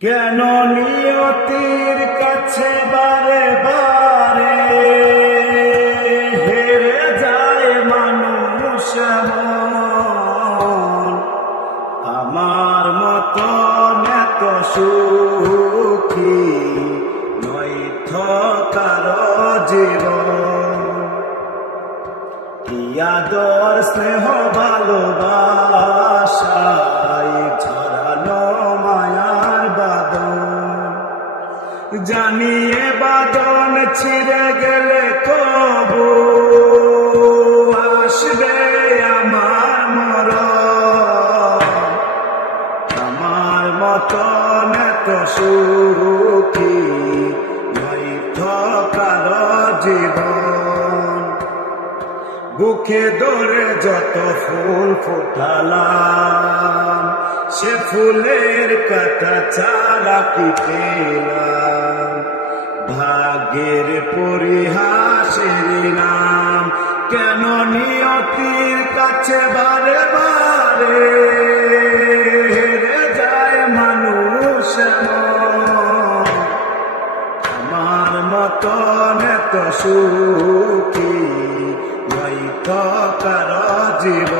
কেন নিয়তির কাছে বারে বারে হেরে যায় মানুষ এমন? আমার মতন এত সুখী নয়তো কারো জীবন। কি আদর স্নেহ ভালোবাসায় ঝরানো মায়ার বাঁধন। জানিয়ে বাঁধন ছিঁড়ে গেলে কবু আসবে আমার মরণ। আমার মতন এত সুখী নয়তো কারো জীবন। বুকে ধরে যত ফুল ফোটালাম, সে ফুলের কথা ছাড়া কি পেলাম? ভাগ্যের পরিহাসের নাম। কেন নিয়তির কাছে বারে বারে হেরে যায় মানুষ এমন? আমার মতন এত সুখী নয়তো কারো জীবন।